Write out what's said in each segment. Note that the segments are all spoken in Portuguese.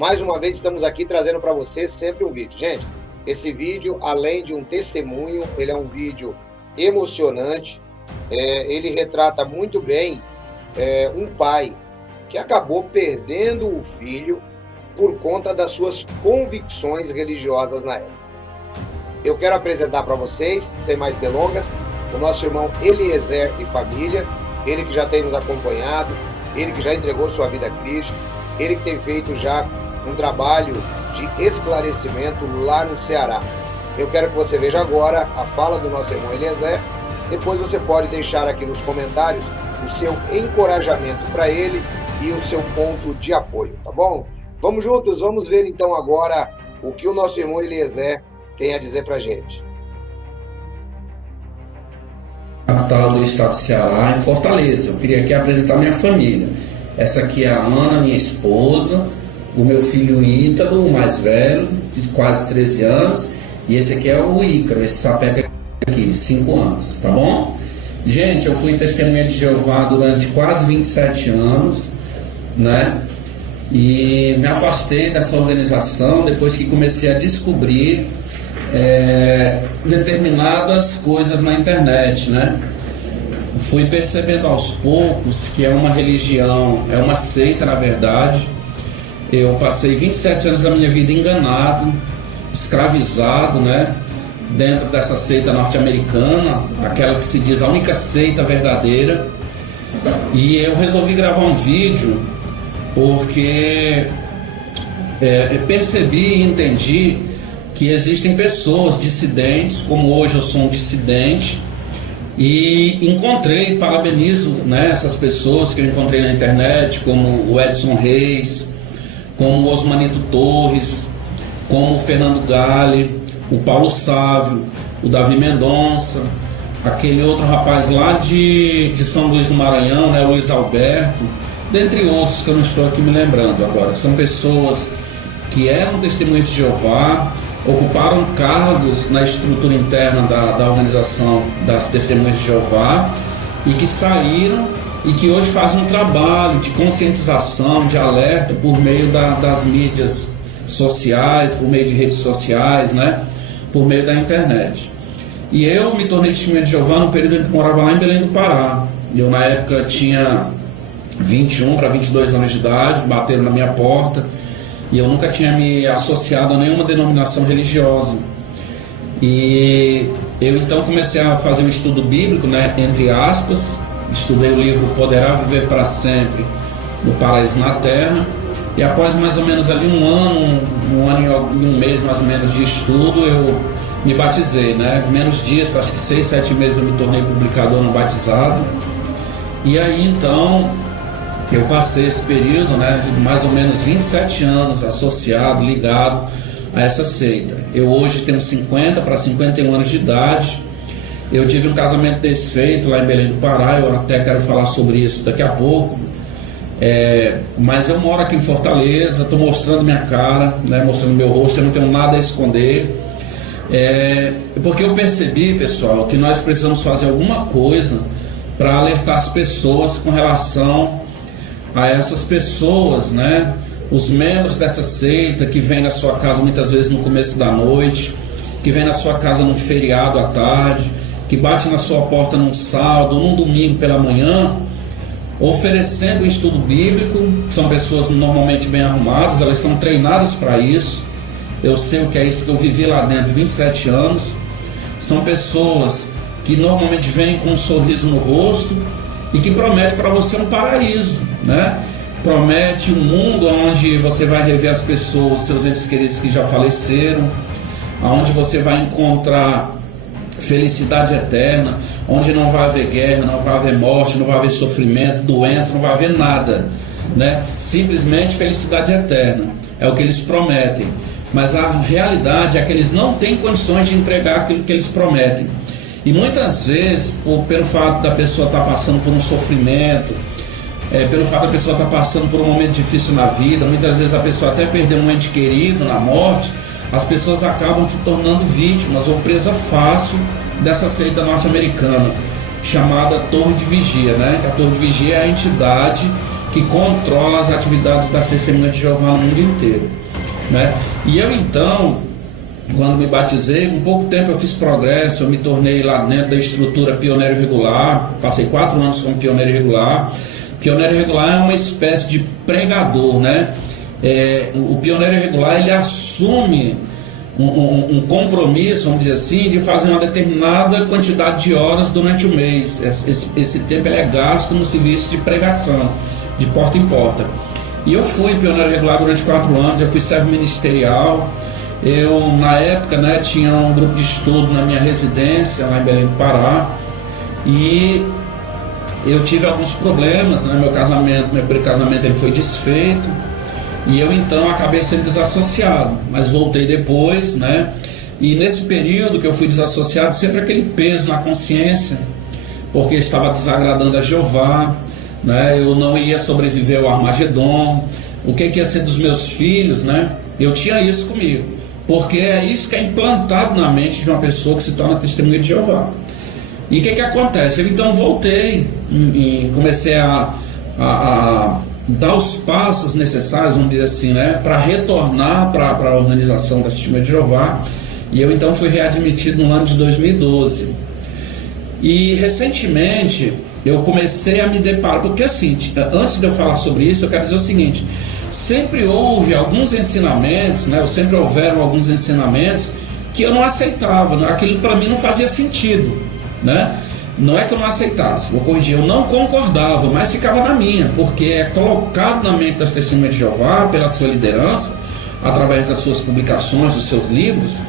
Mais uma vez estamos aqui trazendo para você sempre um vídeo. Gente, esse vídeo, além de um testemunho, ele é um vídeo emocionante. Ele retrata muito bem um pai que acabou perdendo o filho por conta das suas convicções religiosas na época. Eu quero apresentar para vocês, sem mais delongas, o nosso irmão Eliezer e família, ele que já tem nos acompanhado, ele que já entregou sua vida a Cristo, ele que tem feito já um trabalho de esclarecimento lá no Ceará. Eu quero que você veja agora a fala do nosso irmão Eliezer. Depois você pode deixar aqui nos comentários o seu encorajamento para ele e o seu ponto de apoio, tá bom? Vamos juntos, vamos ver então agora o que o nosso irmão Eliezer tem a dizer pra gente. Natal do estado do Ceará, em Fortaleza. Eu queria aqui apresentar minha família. Essa aqui é a Ana, minha esposa, o meu filho Ítalo, o mais velho, de quase 13 anos, e esse aqui é o Ícaro, esse sapeca aqui, de 5 anos, tá bom? Gente, eu fui testemunha de Jeová durante quase 27 anos, né? E me afastei dessa organização depois que comecei a descobrir determinadas coisas na internet, né? Fui percebendo aos poucos que é uma religião, é uma seita na verdade. Eu passei 27 anos da minha vida enganado, escravizado, né? Dentro dessa seita norte-americana, aquela que se diz a única seita verdadeira. E eu resolvi gravar um vídeo porque percebi e entendi que existem pessoas dissidentes, como hoje eu sou um dissidente, e encontrei, parabenizo, né, essas pessoas que eu encontrei na internet, como o Edson Reis, como o Osmanito Torres, como o Fernando Gale, o Paulo Sávio, o Davi Mendonça, aquele outro rapaz lá de São Luís do Maranhão, né, o Luiz Alberto, dentre outros que eu não estou aqui me lembrando agora. São pessoas que eram testemunhas de Jeová, ocuparam cargos na estrutura interna da organização das Testemunhas de Jeová e que saíram e que hoje fazem um trabalho de conscientização, de alerta por meio das mídias sociais, por meio de redes sociais, né? Por meio da internet. E eu me tornei testemunha de Jeová no período em que morava lá em Belém do Pará. Eu na época tinha 21 para 22 anos de idade, bateram na minha porta, e eu nunca tinha me associado a nenhuma denominação religiosa. E eu então comecei a fazer um estudo bíblico, né, entre aspas. Estudei o livro Poderá Viver para Sempre, do Paraíso na Terra. E após mais ou menos ali um ano e um mês mais ou menos de estudo, eu me batizei, né? Menos disso, acho que 6, 7 meses eu me tornei publicador no batizado. E aí então eu passei esse período, né, de mais ou menos 27 anos associado, ligado a essa seita. Eu hoje tenho 50 para 51 anos de idade. Eu tive um casamento desfeito lá em Belém do Pará, eu até quero falar sobre isso daqui a pouco. Mas eu moro aqui em Fortaleza, estou mostrando minha cara, né, mostrando meu rosto, eu não tenho nada a esconder. Porque eu percebi, pessoal, que nós precisamos fazer alguma coisa para alertar as pessoas com relação a essas pessoas, né? Os membros dessa seita que vêm na sua casa muitas vezes no começo da noite, que vêm na sua casa num feriado à tarde, que bate na sua porta num sábado, num domingo pela manhã, oferecendo um estudo bíblico. São pessoas normalmente bem arrumadas, elas são treinadas para isso. Eu sei o que é isso porque eu vivi lá dentro 27 anos. São pessoas que normalmente vêm com um sorriso no rosto e que promete para você um paraíso, né? Promete um mundo onde você vai rever as pessoas, seus entes queridos que já faleceram, onde você vai encontrar felicidade eterna, onde não vai haver guerra, não vai haver morte, não vai haver sofrimento, doença, não vai haver nada, né? Simplesmente felicidade eterna, é o que eles prometem. Mas a realidade é que eles não têm condições de entregar aquilo que eles prometem. E muitas vezes, pelo fato da pessoa estar passando por um sofrimento, pelo fato da pessoa estar passando por um momento difícil na vida, muitas vezes a pessoa até perdeu um ente querido na morte, as pessoas acabam se tornando vítimas ou presa fácil dessa seita norte-americana chamada Torre de Vigia, né? A Torre de Vigia é a entidade que controla as atividades das Testemunhas de Jeová no mundo inteiro, né? E eu então, quando me batizei, em pouco tempo eu fiz progresso, eu me tornei lá dentro da estrutura pioneiro regular, passei 4 anos como pioneiro regular. Pioneiro regular é uma espécie de pregador, né? O pioneiro regular, ele assume um compromisso, vamos dizer assim, de fazer uma determinada quantidade de horas durante o mês. Esse tempo ele é gasto no serviço de pregação, de porta em porta. E eu fui pioneiro regular durante 4 anos, eu fui servo ministerial. Eu, na época, né, tinha um grupo de estudo na minha residência, lá em Belém do Pará, e eu tive alguns problemas, né? Meu primeiro casamento ele foi desfeito, e eu então acabei sendo desassociado, mas voltei depois, né? E nesse período que eu fui desassociado, sempre aquele peso na consciência, porque estava desagradando a Jeová, né? Eu não ia sobreviver ao Armagedon, o que ia ser dos meus filhos, né? Eu tinha isso comigo, porque é isso que é implantado na mente de uma pessoa que se torna testemunha de Jeová. E o que acontece? Eu então voltei e comecei a dar os passos necessários, vamos dizer assim, né, para retornar para a organização da Testemunha de Jeová. E eu então fui readmitido no ano de 2012. E recentemente eu comecei a me deparar, porque assim, antes de eu falar sobre isso, eu quero dizer o seguinte: sempre houve alguns ensinamentos, né, ou sempre houveram alguns ensinamentos que eu não aceitava, né, aquilo para mim não fazia sentido, né? Não é que eu não aceitasse, vou corrigir, eu não concordava, mas ficava na minha, porque é colocado na mente das Testemunhas de Jeová, pela sua liderança, através das suas publicações, dos seus livros,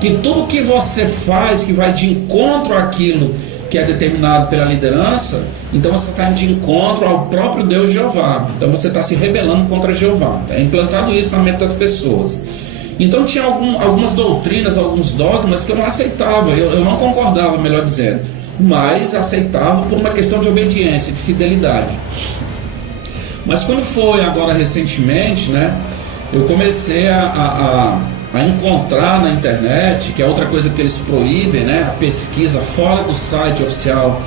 que tudo que você faz que vai de encontro àquilo que é determinado pela liderança, então você está de encontro ao próprio Deus Jeová, então você está se rebelando contra Jeová. É implantado isso na mente das pessoas. Então tinha algumas doutrinas, alguns dogmas que eu não aceitava, eu não concordava, melhor dizendo, mas aceitava por uma questão de obediência, de fidelidade. Mas quando foi agora recentemente, né, eu comecei a encontrar na internet, que é outra coisa que eles proíbem, né, a pesquisa fora do site oficial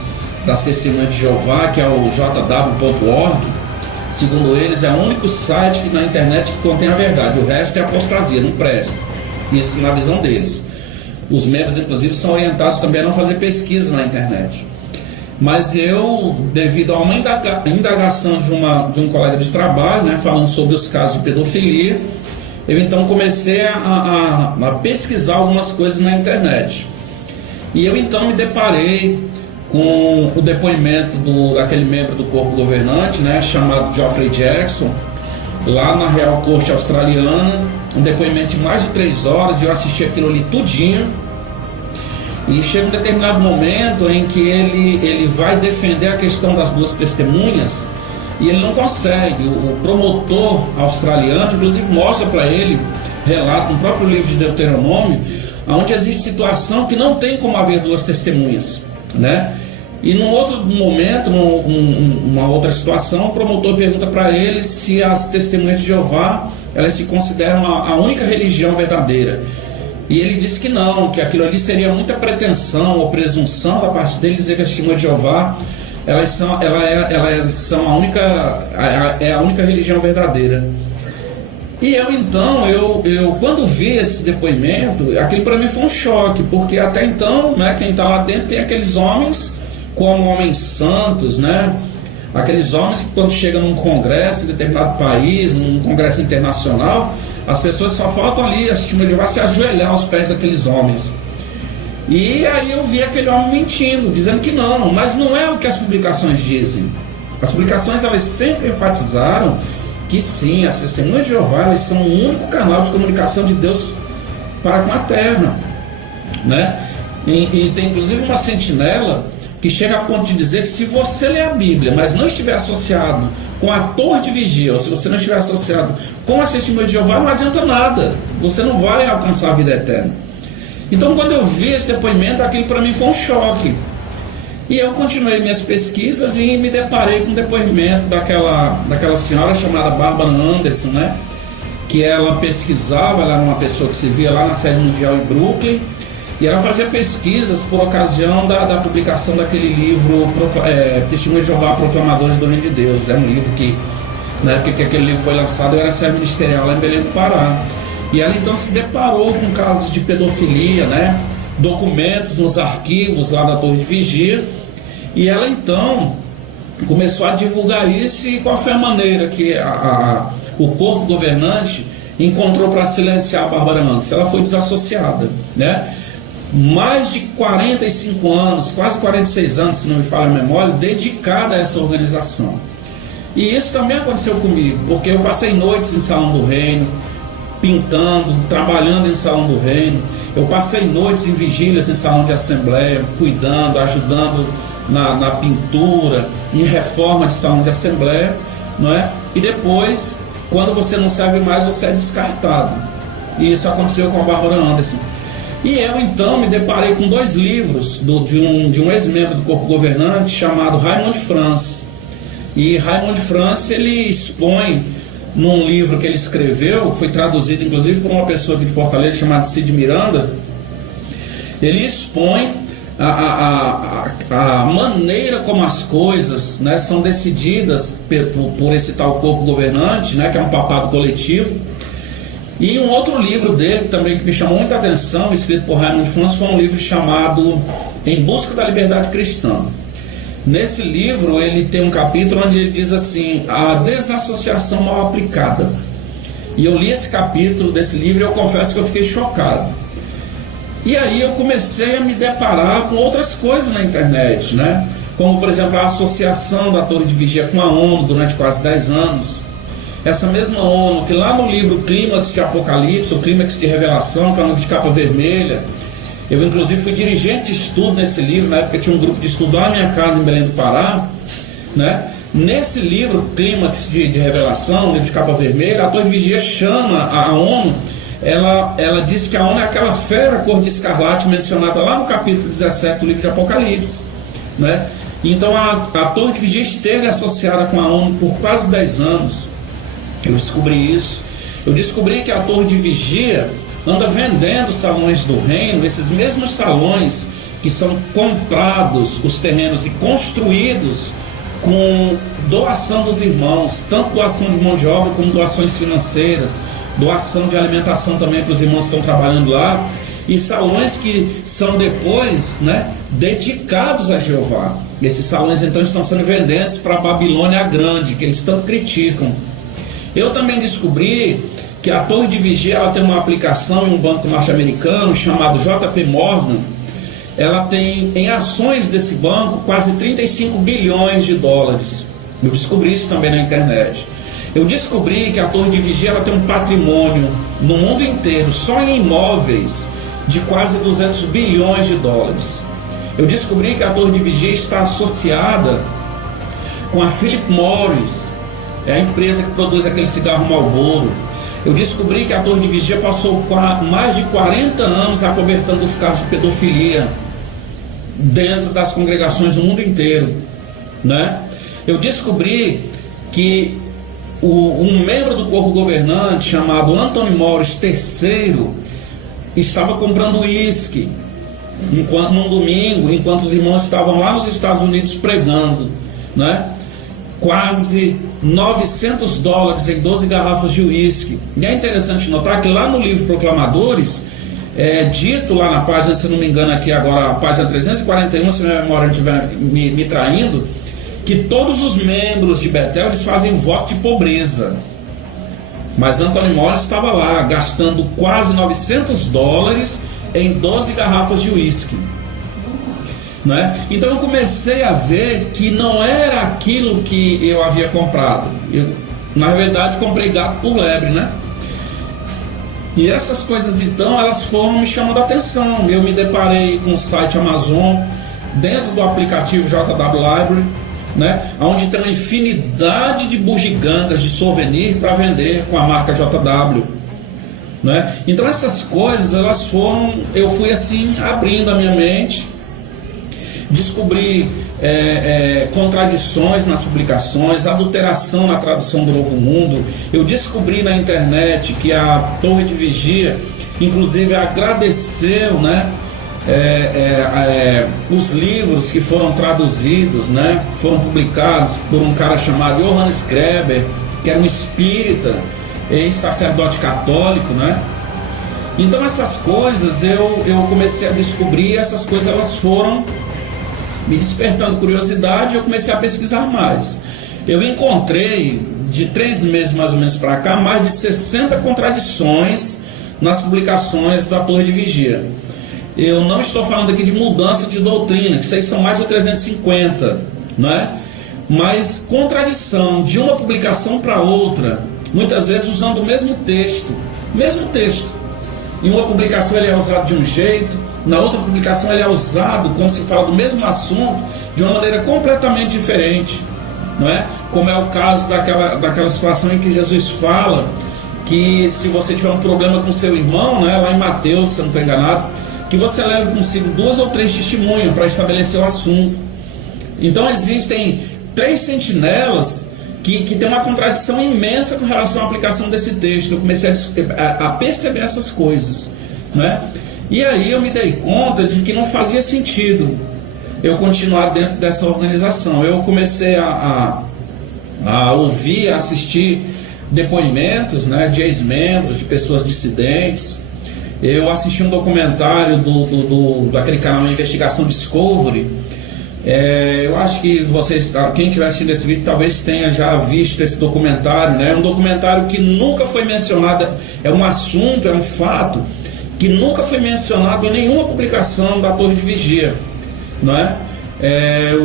das Testemunhas de Jeová, que é o jw.org. Segundo eles, é o único site que na internet que contém a verdade, o resto é apostasia, não presta. Isso na visão deles. Os membros, inclusive, são orientados também a não fazer pesquisa na internet. Mas eu, devido a uma indagação de um colega de trabalho, né, falando sobre os casos de pedofilia, eu então comecei a pesquisar algumas coisas na internet. E eu então me deparei com o depoimento daquele membro do corpo governante, né, chamado Geoffrey Jackson, lá na Real Corte Australiana, um depoimento de mais de 3 horas, e eu assisti aquilo ali tudinho. E chega um determinado momento em que ele vai defender a questão das 2 testemunhas, e ele não consegue. O promotor australiano, inclusive, mostra para ele, relata no próprio livro de Deuteronômio, onde existe situação que não tem como haver 2 testemunhas, né? E num outro momento, numa outra situação, o promotor pergunta para ele se as Testemunhas de Jeová, elas se consideram a única religião verdadeira. E ele disse que não, que aquilo ali seria muita pretensão ou presunção da parte dele dizer que as Testemunhas de Jeová elas são a única religião verdadeira. E eu então, eu quando vi esse depoimento, aquilo para mim foi um choque, porque até então, né, quem está lá dentro tem aqueles homens como homens santos, né? Aqueles homens que quando chegam num congresso em determinado país, num congresso internacional, as pessoas só faltam ali, as Testemunhas de Jeová, se ajoelhar aos pés daqueles homens. E aí eu vi aquele homem mentindo, dizendo que não, mas não é o que as publicações dizem. As publicações, elas sempre enfatizaram que sim, as Testemunhas de Jeová, elas são o único canal de comunicação de Deus para com a terra, né? E tem inclusive uma sentinela que chega a ponto de dizer que se você ler a Bíblia, mas não estiver associado com a torre de vigia, ou se você não estiver associado com a Testemunha de Jeová, não adianta nada, você não vai alcançar a vida eterna. Então, quando eu vi esse depoimento, aquilo para mim foi um choque. E eu continuei minhas pesquisas e me deparei com o depoimento daquela senhora chamada Barbara Anderson, né? Que ela pesquisava, ela era uma pessoa que se via lá na sede mundial em Brooklyn, E ela fazia pesquisas por ocasião da publicação daquele livro Testemunho de Jeová, Proclamadores do Reino de Deus. É um livro que, na época que aquele livro foi lançado, eu era servo ministerial lá em Belém do Pará. E ela então se deparou com casos de pedofilia, né? Documentos nos arquivos lá da Torre de Vigia. E ela então começou a divulgar isso. E qual foi a maneira que o corpo governante encontrou para silenciar a Bárbara Antes? Ela foi desassociada, né? Mais de 45 anos, quase 46 anos, se não me falha a memória, dedicada a essa organização. E isso também aconteceu comigo, porque eu passei noites em Salão do Reino, pintando, trabalhando em Salão do Reino. Eu passei noites em vigílias em Salão de Assembleia, cuidando, ajudando na pintura, em reforma de Salão de Assembleia, não é? E depois, quando você não serve mais, você é descartado. E isso aconteceu com a Bárbara Anderson. E eu então me deparei com 2 livros de um ex-membro do corpo governante chamado Raymond France. E Raymond France, ele expõe num livro que ele escreveu, que foi traduzido inclusive por uma pessoa aqui de Fortaleza chamada Cid Miranda. Ele expõe a maneira como as coisas, né, são decididas por esse tal corpo governante, né, que é um papado coletivo. E um outro livro dele também que me chamou muita atenção, escrito por Raymond France, foi um livro chamado Em Busca da Liberdade Cristã. Nesse livro ele tem um capítulo onde ele diz assim: a desassociação mal aplicada. E eu li esse capítulo desse livro e eu confesso que eu fiquei chocado. E aí eu comecei a me deparar com outras coisas na internet, né? Como por exemplo a associação da Torre de Vigia com a ONU durante quase 10 anos. Essa mesma ONU, que lá no livro Clímax de Apocalipse, o Clímax de Revelação, que é um livro de capa vermelha, eu inclusive fui dirigente de estudo nesse livro, na época tinha um grupo de estudo lá na minha casa em Belém do Pará, né? Nesse livro Clímax de Revelação, livro de capa vermelha, a Torre de Vigia chama a ONU, ela diz que a ONU é aquela fera cor de escarlate mencionada lá no capítulo 17 do livro de Apocalipse, né? Então a Torre de Vigia esteve associada com a ONU por quase 10 anos. Eu descobri isso. Eu descobri que a Torre de Vigia anda vendendo salões do reino, esses mesmos salões que são comprados, os terrenos, e construídos com doação dos irmãos, tanto doação de mão de obra como doações financeiras, doação de alimentação também para os irmãos que estão trabalhando lá, e salões que são depois, né, dedicados a Jeová. Esses salões então estão sendo vendidos para a Babilônia Grande, que eles tanto criticam. Eu também descobri que a Torre de Vigia ela tem uma aplicação em um banco norte-americano chamado JP Morgan. Ela tem em ações desse banco quase 35 bilhões de dólares. Eu descobri isso também na internet. Eu descobri que a Torre de Vigia ela tem um patrimônio no mundo inteiro, só em imóveis, de quase 200 bilhões de dólares. Eu descobri que a Torre de Vigia está associada com a Philip Morris, é a empresa que produz aquele cigarro Marlboro. Eu descobri que a Torre de Vigia passou mais de 40 anos acobertando os casos de pedofilia dentro das congregações do mundo inteiro, né? Eu descobri que um membro do corpo governante chamado Anthony Morris III estava comprando uísque num domingo, enquanto os irmãos estavam lá nos Estados Unidos pregando, né? Quase $900 em 12 garrafas de uísque. E é interessante notar que lá no livro Proclamadores é dito lá na página, se não me engano aqui agora, a página 341, se a minha memória não estiver me traindo, que todos os membros de Betel eles fazem voto de pobreza. Mas Anthony Morris estava lá gastando quase $900 em 12 garrafas de uísque. Não é? Então eu comecei a ver que não era aquilo que eu havia comprado. Eu, na verdade, comprei gato por lebre, né? E essas coisas então elas foram me chamando a atenção. Eu me deparei com o site Amazon, dentro do aplicativo JW Library, né? Onde tem uma infinidade de bugigangas, de souvenir para vender com a marca JW. Né? Então essas coisas elas foram, eu fui assim abrindo a minha mente, descobri contradições nas publicações, adulteração na tradução do Novo Mundo. Eu descobri na internet que a Torre de Vigia inclusive agradeceu, né, os livros que foram traduzidos, né, foram publicados por um cara chamado Johannes Greber, que era um espírita, ex-sacerdote católico, né? Então essas coisas eu comecei a descobrir, essas coisas elas foram me despertando curiosidade, eu comecei a pesquisar mais. Eu encontrei, de 3 meses mais ou menos para cá, mais de 60 contradições nas publicações da Torre de Vigia. Eu não estou falando aqui de mudança de doutrina, que isso aí são mais de 350, não é? Mas contradição de uma publicação para outra, muitas vezes usando o mesmo texto. Em uma publicação ele é usado de um jeito, na outra publicação ele é usado, quando se fala do mesmo assunto, de uma maneira completamente diferente, não é? Como é o caso daquela situação em que Jesus fala que se você tiver um problema com seu irmão, né, lá em Mateus, se eu não estou enganado, que você leve consigo 2 ou 3 testemunhas para estabelecer o assunto. Então existem 3 sentinelas que tem uma contradição imensa com relação à aplicação desse texto. Eu comecei a perceber essas coisas, né? E aí eu me dei conta de que não fazia sentido eu continuar dentro dessa organização. Eu comecei a ouvir, a assistir depoimentos, né, de ex-membros, de pessoas dissidentes. Eu assisti um documentário daquele canal de investigação Discovery. Eu acho que vocês, quem estiver assistindo esse vídeo, talvez tenha já visto esse documentário, né? É um documentário que nunca foi mencionado, é um assunto, é um fato que nunca foi mencionado em nenhuma publicação da Torre de Vigia, não é?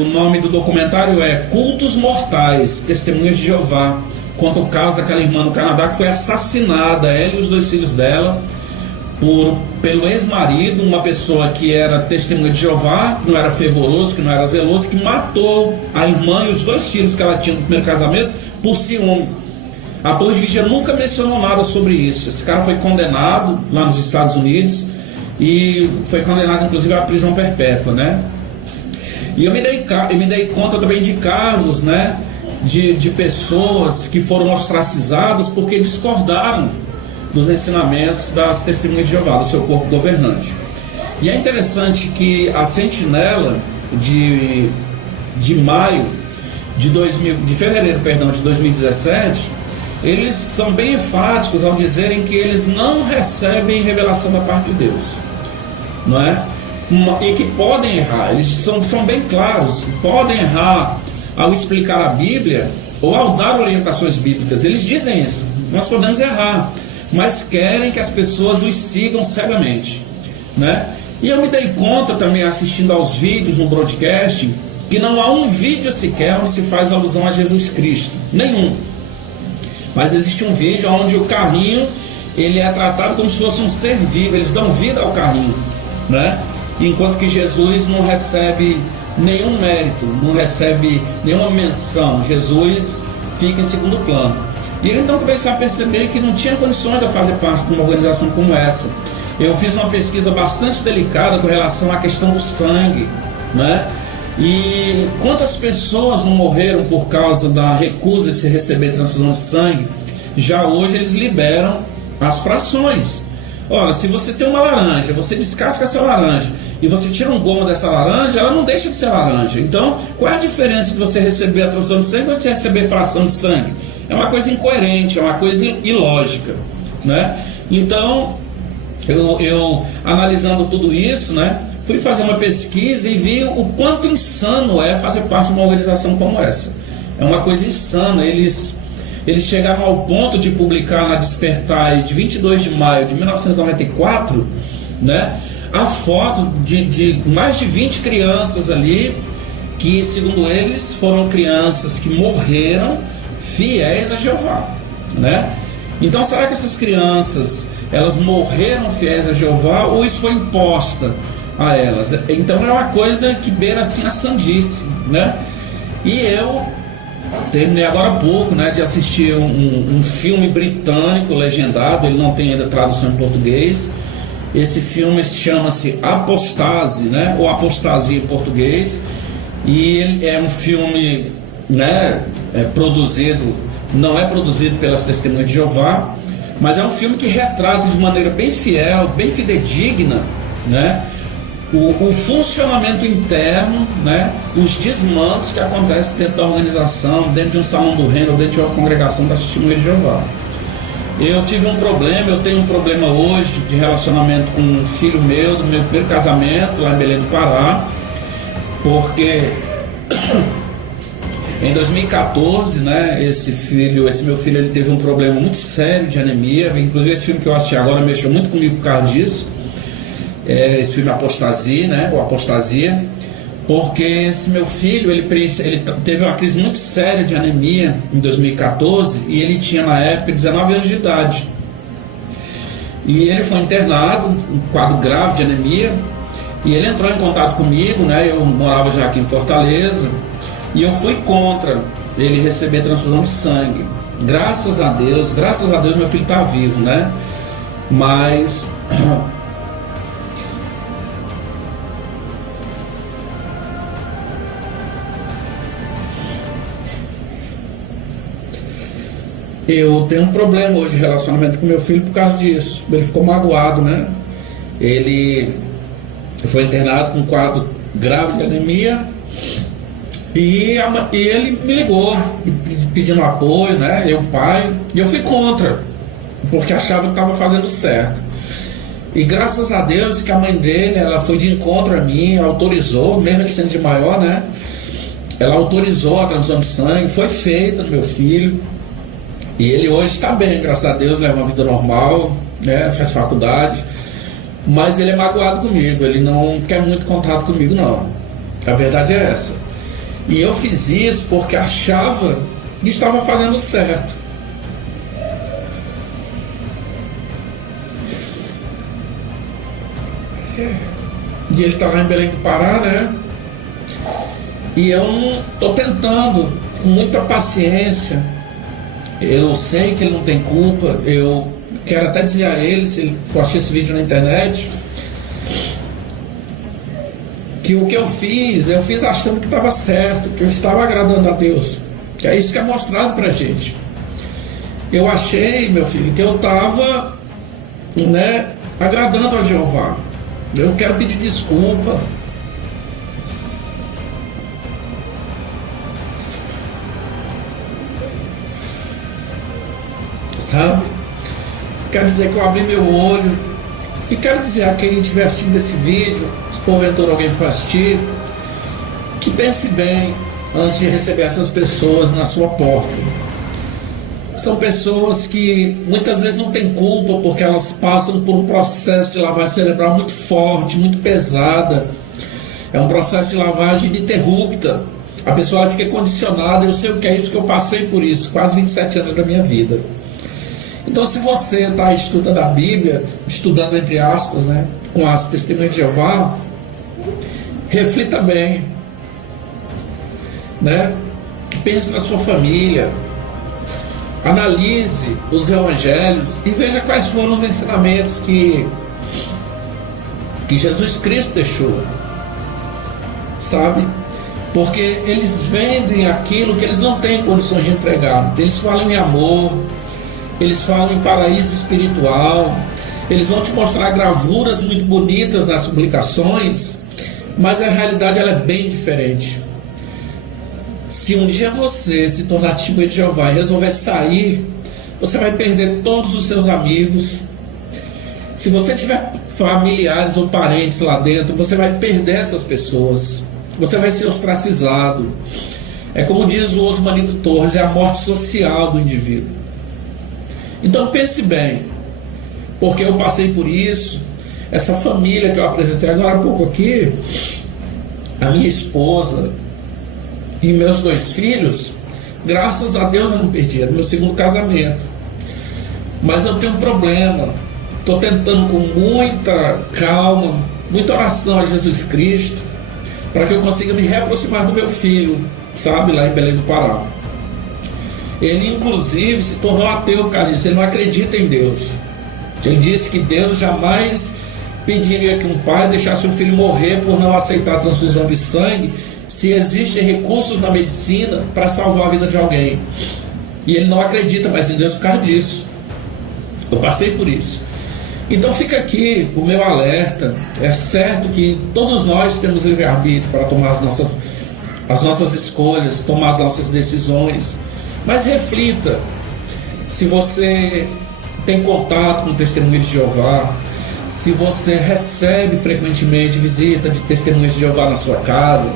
O nome do documentário é Cultos Mortais, Testemunhas de Jeová. Conta o caso daquela irmã no Canadá que foi assassinada, ela e os 2 filhos dela, pelo ex-marido, uma pessoa que era testemunha de Jeová, que não era fervoroso, que não era zeloso, que matou a irmã e os 2 filhos que ela tinha no primeiro casamento por ciúme. A Torre de Vigia nunca mencionou nada sobre isso. Esse cara foi condenado lá nos Estados Unidos e foi condenado inclusive à prisão perpétua, né? E eu me dei conta também de casos, né, de pessoas que foram ostracizadas porque discordaram dos ensinamentos das testemunhas de Jeová, do seu corpo governante. E é interessante que a sentinela de fevereiro de 2017, eles são bem enfáticos ao dizerem que eles não recebem revelação da parte de Deus, não é? E que podem errar. Eles são bem claros, podem errar ao explicar a Bíblia ou ao dar orientações bíblicas. Eles dizem isso, nós podemos errar, mas querem que as pessoas os sigam cegamente, né? E eu me dei conta também, assistindo aos vídeos no broadcast, que não há um vídeo sequer onde se faz alusão a Jesus Cristo, nenhum. Mas existe um vídeo onde o carrinho, ele é tratado como se fosse um ser vivo, eles dão vida ao carrinho, né? Enquanto que Jesus não recebe nenhum mérito, não recebe nenhuma menção, Jesus fica em segundo plano. E eu então comecei a perceber que não tinha condições de eu fazer parte de uma organização como essa. Eu fiz uma pesquisa bastante delicada com relação à questão do sangue, né? E quantas pessoas não morreram por causa da recusa de se receber transfusão de sangue? Já hoje eles liberam as frações. Ora, se você tem uma laranja, você descasca essa laranja e você tira um gomo dessa laranja, ela não deixa de ser laranja. Então, qual é a diferença de você receber a transfusão de sangue e você receber fração de sangue? É uma coisa incoerente, é uma coisa ilógica, né? Então, eu analisando tudo isso, né, fui fazer uma pesquisa e vi o quanto insano é fazer parte de uma organização como essa. É uma coisa insana. Eles chegaram ao ponto de publicar na Despertar de 22 de maio de 1994, né, a foto de mais de 20 crianças ali, que segundo eles foram crianças que morreram fiéis a Jeová, né? Então será que essas crianças, elas morreram fiéis a Jeová ou isso foi imposta a elas? Então é uma coisa que beira assim a sandice, né? E eu terminei agora há pouco, né, de assistir um filme britânico legendado, ele não tem ainda tradução em português. Esse filme chama-se Apostase, né, ou Apostasia em português, e ele é um filme, né, não é produzido pelas Testemunhas de Jeová, mas é um filme que retrata de maneira bem fiel, bem fidedigna, né, o funcionamento interno, né, os desmandos que acontecem dentro da organização, dentro de um salão do reino, dentro de uma congregação da Testemunha de Jeová. Eu tive um problema, eu tenho um problema hoje de relacionamento com um filho meu, do meu primeiro casamento, lá em Belém do Pará, porque em 2014, né, esse meu filho, ele teve um problema muito sério de anemia. Inclusive esse filme que eu assisti agora mexeu muito comigo por causa disso. Esse filme Apostasia, né, ou Apostasia, porque esse meu filho, ele teve uma crise muito séria de anemia em 2014 e ele tinha na época 19 anos de idade. E ele foi internado, um quadro grave de anemia, e ele entrou em contato comigo, né, eu morava já aqui em Fortaleza, e eu fui contra ele receber transfusão de sangue. Graças a Deus meu filho está vivo, né? Mas eu tenho um problema hoje de relacionamento com meu filho por causa disso. Ele ficou magoado, né? Ele foi internado com um quadro grave de anemia. E ele me ligou pedindo apoio, né? Eu, pai, e eu fui contra, porque achava que estava fazendo certo. E graças a Deus que a mãe dele, ela foi de encontro a mim, autorizou, mesmo ele sendo de maior, né? Ela autorizou a transfusão de sangue, foi feita no meu filho. E ele hoje está bem, graças a Deus, leva uma vida normal, né? Faz faculdade. Mas ele é magoado comigo, ele não quer muito contato comigo, não. A verdade é essa. E eu fiz isso porque achava que estava fazendo certo. E ele está lá em Belém do Pará, né? E eu não estou tentando, com muita paciência. Eu sei que ele não tem culpa. Eu quero até dizer a ele, se ele for assistir esse vídeo na internet, que o que eu fiz achando que estava certo, que eu estava agradando a Deus. Que é isso que é mostrado pra gente. Eu achei, meu filho, que eu estava, né, agradando a Jeová. Eu quero pedir desculpa. Sabe? Quero dizer que eu abri meu olho. E quero dizer a quem estiver assistindo esse vídeo, se porventura alguém for assistir, que pense bem antes de receber essas pessoas na sua porta. São pessoas que muitas vezes não têm culpa, porque elas passam por um processo de lavagem cerebral muito forte, muito pesada. É um processo de lavagem ininterrupta. A pessoa fica condicionada. Eu sei o que é isso, que eu passei por isso, quase 27 anos da minha vida. Então, se você está estudando a Bíblia, estudando entre aspas, né, com as Testemunhas de Jeová, reflita bem, né? Pense na sua família, analise os evangelhos e veja quais foram os ensinamentos que Jesus Cristo deixou, sabe? Porque eles vendem aquilo que eles não têm condições de entregar. Eles falam em amor, eles falam em paraíso espiritual, eles vão te mostrar gravuras muito bonitas nas publicações, mas a realidade ela é bem diferente. Se um dia você se tornar testemunha de Jeová e resolver sair, você vai perder todos os seus amigos. Se você tiver familiares ou parentes lá dentro, você vai perder essas pessoas. Você vai ser ostracizado. É como diz o Osmanito Torres, é a morte social do indivíduo. Então pense bem, porque eu passei por isso. Essa família que eu apresentei agora há pouco aqui, a minha esposa e meus 2 filhos, graças a Deus eu não perdi, é do meu segundo casamento. Mas eu tenho um problema, estou tentando com muita calma, muita oração a Jesus Cristo, para que eu consiga me reaproximar do meu filho, sabe, lá em Belém do Pará. Ele inclusive se tornou ateu por causa disso, ele não acredita em Deus. Ele disse que Deus jamais pediria que um pai deixasse um filho morrer por não aceitar a transfusão de sangue, se existem recursos na medicina para salvar a vida de alguém. E ele não acredita mais em Deus por causa disso. Eu passei por isso. Então fica aqui o meu alerta. É certo que todos nós temos livre-arbítrio para tomar as nossas escolhas, tomar as nossas decisões, mas reflita se você tem contato com o Testemunho de Jeová, se você recebe frequentemente visita de Testemunhas de Jeová na sua casa,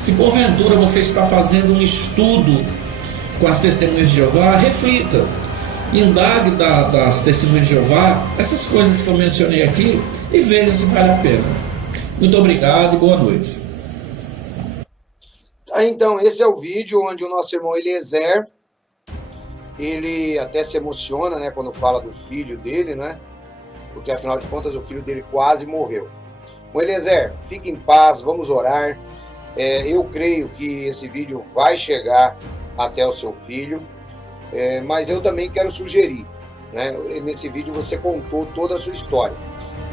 se porventura você está fazendo um estudo com as Testemunhas de Jeová, reflita, indague das Testemunhas de Jeová essas coisas que eu mencionei aqui e veja se vale a pena. Muito obrigado e boa noite. Então, esse é o vídeo onde o nosso irmão Eliezer, ele até se emociona, né, quando fala do filho dele, né? Porque afinal de contas o filho dele quase morreu. O Eliezer, fique em paz, vamos orar. Eu creio que esse vídeo vai chegar até o seu filho, mas eu também quero sugerir, né? Nesse vídeo você contou toda a sua história,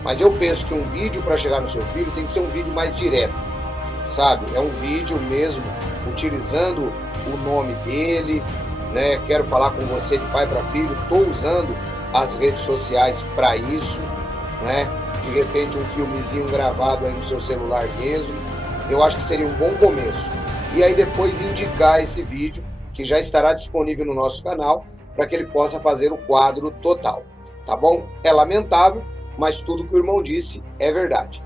mas eu penso que um vídeo para chegar no seu filho tem que ser um vídeo mais direto, sabe? É um vídeo mesmo utilizando o nome dele, né? Quero falar com você de pai para filho, estou usando as redes sociais para isso, né? De repente um filmezinho gravado aí no seu celular mesmo, eu acho que seria um bom começo. E aí depois indicar esse vídeo, que já estará disponível no nosso canal, para que ele possa fazer o quadro total, tá bom? É lamentável, mas tudo que o irmão disse é verdade.